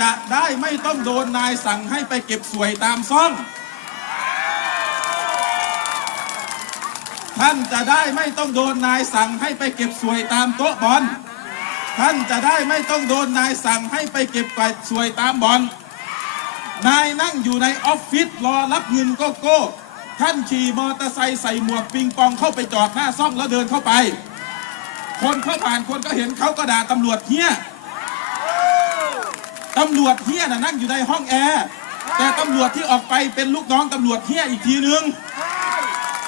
จะได้ไม่ต้องโดนนายสั่งให้ไปเก็บสวยตามซ่อง ท่านจะได้ไม่ต้องโดนนายสั่งให้ไปเก็บสวยตามโต๊ะบอล ท่านจะได้ไม่ต้องโดนนายสั่งให้ไปเก็บกวาดสวยตามบอล นายนั่งอยู่ในออฟฟิศรอรับเงินโกโก้ ท่านขี่มอเตอร์ไซค์ใส่หมวกปิงปองเข้าไปจอดหน้าซ่องแล้วเดินเข้าไป คนเข้าผ่านคนก็เห็นเขาก็ด่าตำรวจเฮี้ย ตำรวจเฮียน่ะนั่งอยู่ในห้องแอร์แต่ตำรวจที่ออกไปเป็นลูกน้องตำรวจเฮียอีกทีนึง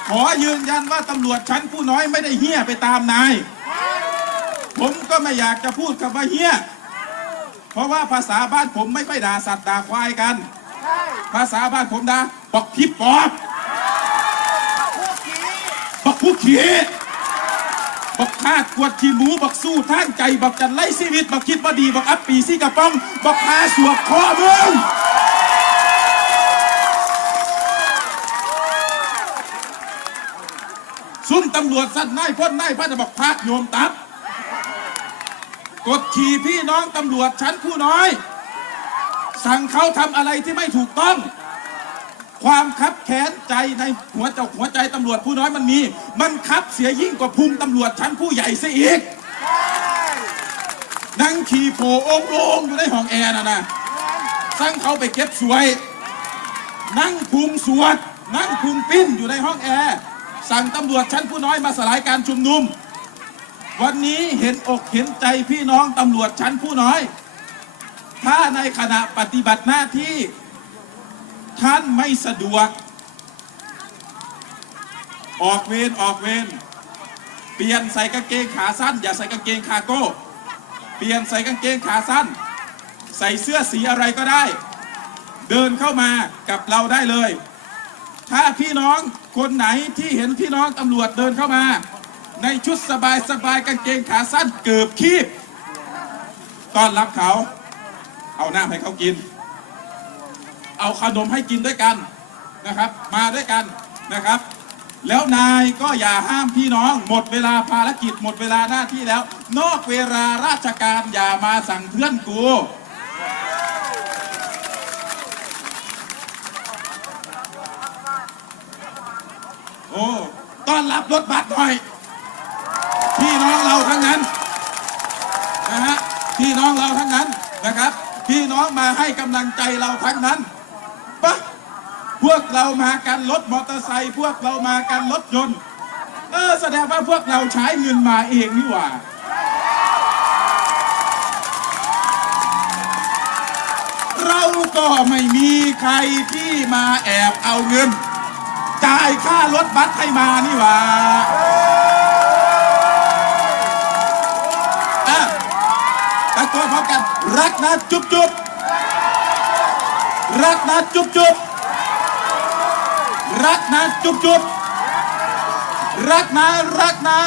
ขอยืนยันว่าตำรวจชั้นผู้น้อยไม่ได้เฮี้ยไปตามนาย ผมก็ไม่อยากจะพูดคำว่าเฮี้ยเพราะว่าภาษาบ้านผมไม่ค่อยด่าสัตว์ด่าควายกัน ภาษาบ้านผมด่าบอกพิบปอบบอกผู้ขี่บอกคาดกวดขี่หมูบอกสู้ท่างใจบอกจันไล่ชีวิตบอกคิดว่าดีบอกอัปปีซี่กระป้องบอกพาสวบคอมึงซุ่มตำรวจสัตว์นายพ่นนายพระจะบอกพักโยมตับกดขี่พี่น้องตำรวจชั้นผู้น้อย สั่งเขาทำอะไรที่ไม่ถูกต้อง ความคับแค้นใจในหัวเจ้าหัวใจตำรวจผู้น้อยมันมี มันคับเสียยิ่งกว่าภูมิตำรวจชั้นผู้ใหญ่ซะอีกนั่งขี่โผองโลงอยู่ในห้องแอร์น่ะนะสั่งเขาไปเก็บสวย นั่งคุมสวด นั่งคุมปิ้นอยู่ในห้องแอร์สั่งตำรวจชั้นผู้น้อยมาสลายการชุมนุม วันนี้เห็นอกเห็นใจพี่น้องตำรวจชั้นผู้น้อย ถ้าในขณะปฏิบัติหน้าที่ ท่านไม่สะดวก ออกเวรออกเวรเปลี่ยนใส่กางเกงขาสั้น อย่าใส่กางเกงคาโก้ เปลี่ยนใส่กางเกงขาสั้น ใส่เสื้อสีอะไรก็ได้ เดินเข้ามากับเราได้เลย ถ้าพี่น้องคนไหนที่เห็นพี่น้องตำรวจเดินเข้ามา ในชุดสบายสบายกางเกงขาสั้นเกือบคีบต้อนรับเขา เอาหน้ำให้เขากิน เอาขนมให้กินด้วยกันนะครับ มาด้วยกันนะครับ แล้วนายก็อย่าห้ามพี่น้อง หมดเวลาภารกิจหมดเวลาหน้าที่แล้ว นอกเวลาราชการอย่ามาสั่งเพื่อนกูโอ้ต้อนรับรถบัสหน่อย พี่น้องเราทั้งนั้นนะฮะพี่น้องเราทั้งนั้นนะครับ พี่น้องมาให้กำลังใจเราทั้งนั้น พวกเรามากันรถมอเตอร์ไซค์พวกเรามากันรถยนต์ เออ แสดงว่าพวกเราใช้เงินมาเองนี่หว่า เราก็ไม่มีใครที่มาแอบเอาเงิน จ่ายค่ารถบัสให้มานี่หว่าอะตะโกนพร้อมกันรักนะจุ๊บจุ๊บรักนะจุ๊บจุ๊บ รักนะจุ๊บจุ๊บรักนะรักนะ